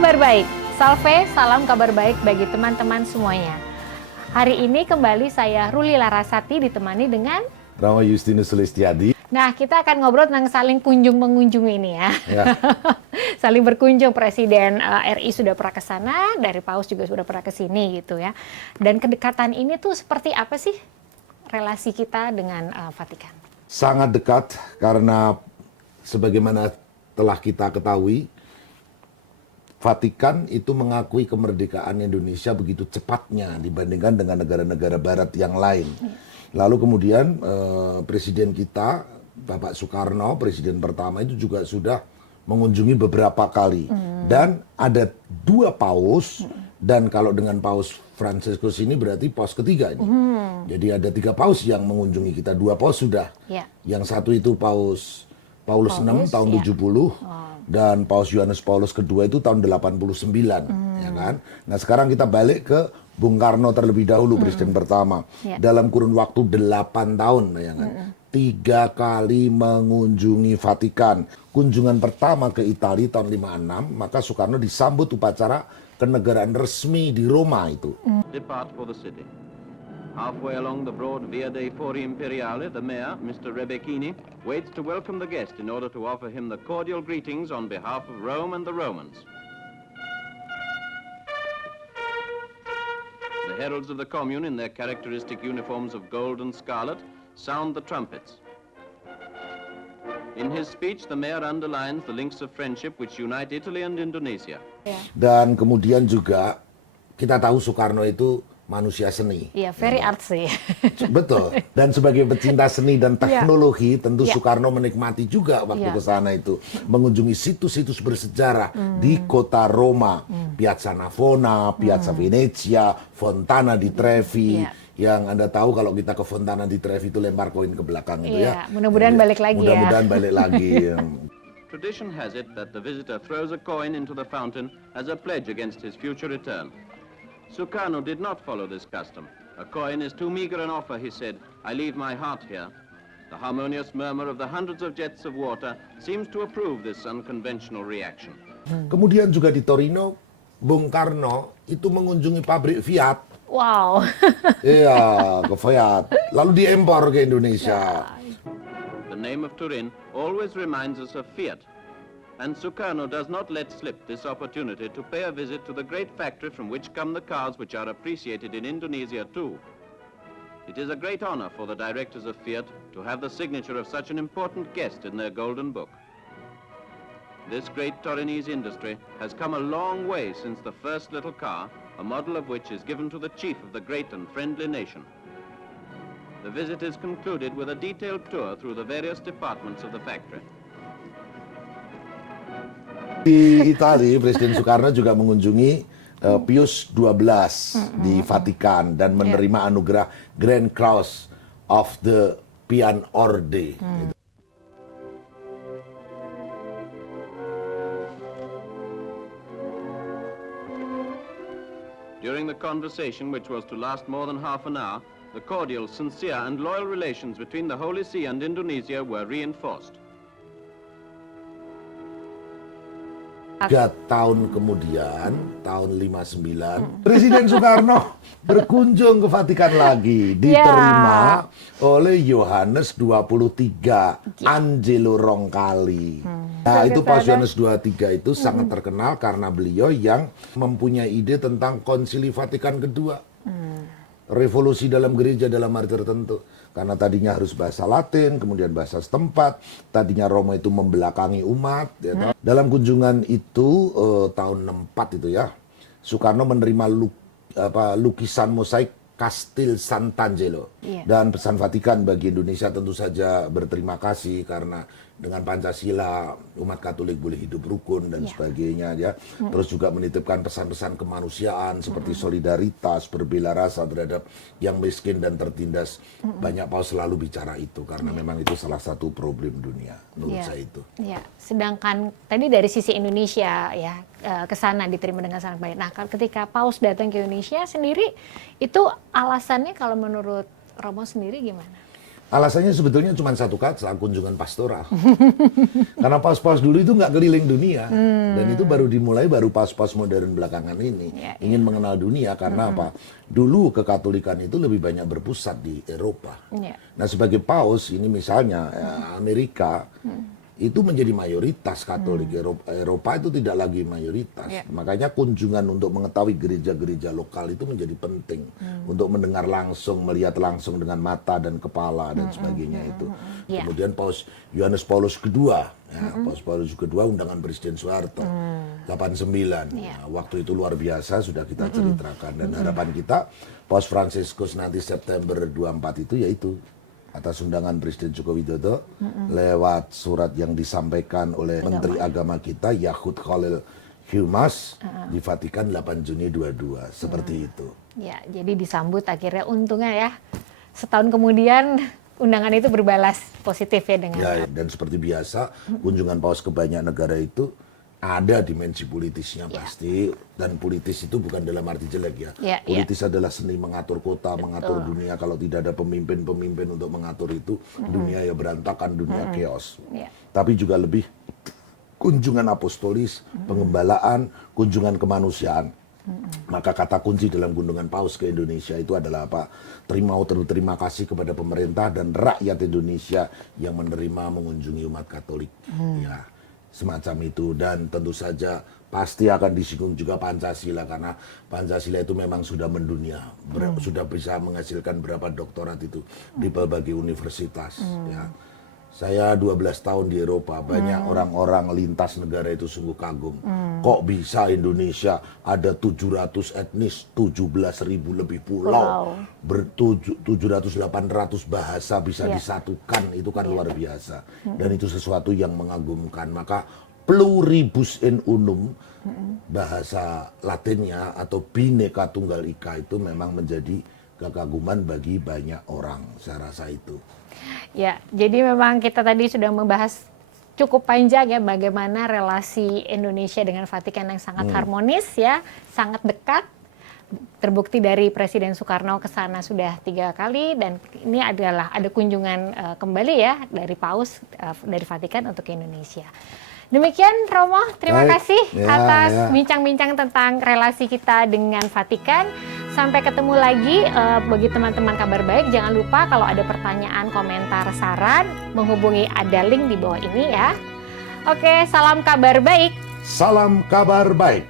Kabar baik, salve, salam kabar baik bagi teman-teman semuanya. Hari ini kembali saya Ruli Larasati ditemani dengan Rama Justinus Sulistiadi. Nah, kita akan ngobrol tentang saling kunjung-mengunjung ini ya. Saling berkunjung, Presiden RI sudah pernah ke sana, dari Paus juga sudah pernah ke sini gitu ya. Dan kedekatan ini tuh seperti apa sih relasi kita dengan Vatikan? Sangat dekat karena sebagaimana telah kita ketahui, Vatikan itu mengakui kemerdekaan Indonesia begitu cepatnya dibandingkan dengan negara-negara barat yang lain. Lalu kemudian Presiden kita, Bapak Soekarno, Presiden pertama itu juga sudah mengunjungi beberapa kali. Dan ada 2 paus, dan kalau dengan Paus Fransiskus ini berarti paus ketiga ini. Jadi ada 3 paus yang mengunjungi kita, 2 paus sudah. Yang satu itu Paus Paulus VI tahun 70, dan Paus Yohanes Paulus II itu tahun 89, ya kan? Nah sekarang kita balik ke Bung Karno terlebih dahulu, Presiden pertama. Dalam kurun waktu 8 tahun, bayangkan. 3 kali mengunjungi Vatikan. Kunjungan pertama ke Italia tahun 56, maka Soekarno disambut upacara kenegaraan resmi di Roma itu. Depart for the city. Halfway along the broad Via dei Fori Imperiale, the mayor, Mr. Rebecchini, waits to welcome the guest in order to offer him the cordial greetings on behalf of Rome and the Romans. The heralds of the commune, in their characteristic uniforms of gold and scarlet, sound the trumpets. In his speech, the mayor underlines the links of friendship which unite Italy and Indonesia. Dan kemudian juga kita tahu Soekarno itu manusia seni. Iya, very artsy. Betul. Dan sebagai pecinta seni dan teknologi, tentu Soekarno menikmati juga waktu ke sana itu. Mengunjungi situs-situs bersejarah di kota Roma. Piazza Navona, Piazza Venezia, Fontana di Trevi. Yang Anda tahu kalau kita ke Fontana di Trevi itu lempar koin ke belakang itu ya. Mudah-mudahan balik lagi Mudah-mudahan balik lagi. Tradition has it that the visitor throws a coin into the fountain as a pledge against his future return. Sukarno did not follow this custom. A coin is too meager an offer, he said. I leave my heart here. The harmonious murmur of the hundreds of jets of water seems to approve this unconventional reaction. Kemudian juga di Torino, Bung Karno itu mengunjungi pabrik Fiat. Wow. Iya, ke Fiat. Lalu diimpor ke Indonesia. The name of Turin always reminds us of Fiat. And Sukarno does not let slip this opportunity to pay a visit to the great factory from which come the cars which are appreciated in Indonesia too. It is a great honor for the directors of Fiat to have the signature of such an important guest in their golden book. This great Torinese industry has come a long way since the first little car, a model of which is given to the chief of the great and friendly nation. The visit is concluded with a detailed tour through the various departments of the factory. Di Italia, Presiden Soekarno juga mengunjungi Pius XII di Vatikan dan menerima anugerah Grand Cross of the Pian Orde. During the conversation, which was to last more than half an hour, the cordial, sincere and loyal relations between the Holy See and Indonesia were reinforced. 3 tahun kemudian, tahun 59, Presiden Soekarno berkunjung ke Vatikan lagi, diterima oleh Yohanes 23, Angelo Roncalli. Nah, itu Paus Yohanes 23 itu sangat terkenal karena beliau yang mempunyai ide tentang Konsili Vatikan kedua. Revolusi dalam gereja dalam arti tertentu. Karena tadinya harus bahasa Latin, kemudian bahasa setempat. Tadinya Roma itu membelakangi umat. Ya. Dalam kunjungan itu tahun 64 itu ya, Soekarno menerima lukisan mosaik Kastil Sant'Angelo. Dan pesan Vatikan bagi Indonesia tentu saja berterima kasih karena dengan Pancasila umat Katolik boleh hidup rukun dan sebagainya ya. Terus juga menitipkan pesan-pesan kemanusiaan seperti solidaritas, berbela rasa terhadap yang miskin dan tertindas. Banyak paus selalu bicara itu karena memang itu salah satu problem dunia menurut saya itu. Sedangkan tadi dari sisi Indonesia ya ke sana diterima dengan sangat baik. Nah, ketika paus datang ke Indonesia sendiri itu alasannya kalau menurut Romo sendiri gimana? Alasannya sebetulnya cuma satu kata, kunjungan pastoral. Karena paus-paus dulu itu nggak keliling dunia. Dan itu baru dimulai baru paus-paus modern belakangan ini. Ingin mengenal dunia karena apa? Dulu kekatolikan itu lebih banyak berpusat di Eropa. Nah sebagai paus ini misalnya Amerika, itu menjadi mayoritas Katolik. Eropa itu tidak lagi mayoritas. Makanya kunjungan untuk mengetahui gereja-gereja lokal itu menjadi penting. Untuk mendengar langsung, melihat langsung dengan mata dan kepala dan sebagainya itu. Kemudian Paus Yohanes Paulus II, Paus Paulus II undangan Presiden Soeharto, 89. Waktu itu luar biasa sudah kita ceritakan. Dan harapan kita Paus Fransiskus nanti September 24 itu yaitu atas undangan Presiden Joko Widodo lewat surat yang disampaikan oleh Menteri Agama kita Yahud Khalil Hilmas di Vatikan 8 Juni 22 seperti itu. Ya, jadi disambut akhirnya untungnya ya setahun kemudian undangan itu berbalas positif ya dengan. Ya, dan seperti biasa kunjungan paus ke banyak negara itu ada dimensi politisnya pasti, dan politis itu bukan dalam arti jelek ya. Politis adalah seni mengatur kota, mengatur dunia. Kalau tidak ada pemimpin-pemimpin untuk mengatur itu, dunia ya berantakan, dunia chaos. Tapi juga lebih kunjungan apostolis, pengembalaan, kunjungan kemanusiaan. Maka kata kunci dalam kunjungan paus ke Indonesia itu adalah apa? Terima kasih kepada pemerintah dan rakyat Indonesia yang menerima mengunjungi umat Katolik. Ya. Semacam itu, dan tentu saja pasti akan disinggung juga Pancasila karena Pancasila itu memang sudah mendunia, sudah bisa menghasilkan berapa doktorat itu di berbagai universitas. Ya. Saya 12 tahun di Eropa, banyak orang-orang lintas negara itu sungguh kagum. Kok bisa Indonesia ada 700 etnis, 17.000 lebih pulau, 700-800 bahasa bisa disatukan, itu kan luar biasa. Dan itu sesuatu yang mengagumkan. Maka pluribus in unum, bahasa Latinnya atau Bhinneka Tunggal Ika itu memang menjadi kekaguman bagi banyak orang, saya rasa itu. Ya, jadi memang kita tadi sudah membahas cukup panjang ya bagaimana relasi Indonesia dengan Vatikan yang sangat harmonis ya, sangat dekat. Terbukti dari Presiden Soekarno ke sana sudah 3 kali, dan ini adalah ada kunjungan kembali ya dari Paus dari Vatikan untuk Indonesia. Demikian Romo, terima kasih atas bincang-bincang tentang relasi kita dengan Vatikan. Sampai ketemu lagi bagi teman-teman Kabar Baik. Jangan lupa kalau ada pertanyaan, komentar, saran, menghubungi ada link di bawah ini ya. Oke, salam kabar baik. Salam kabar baik.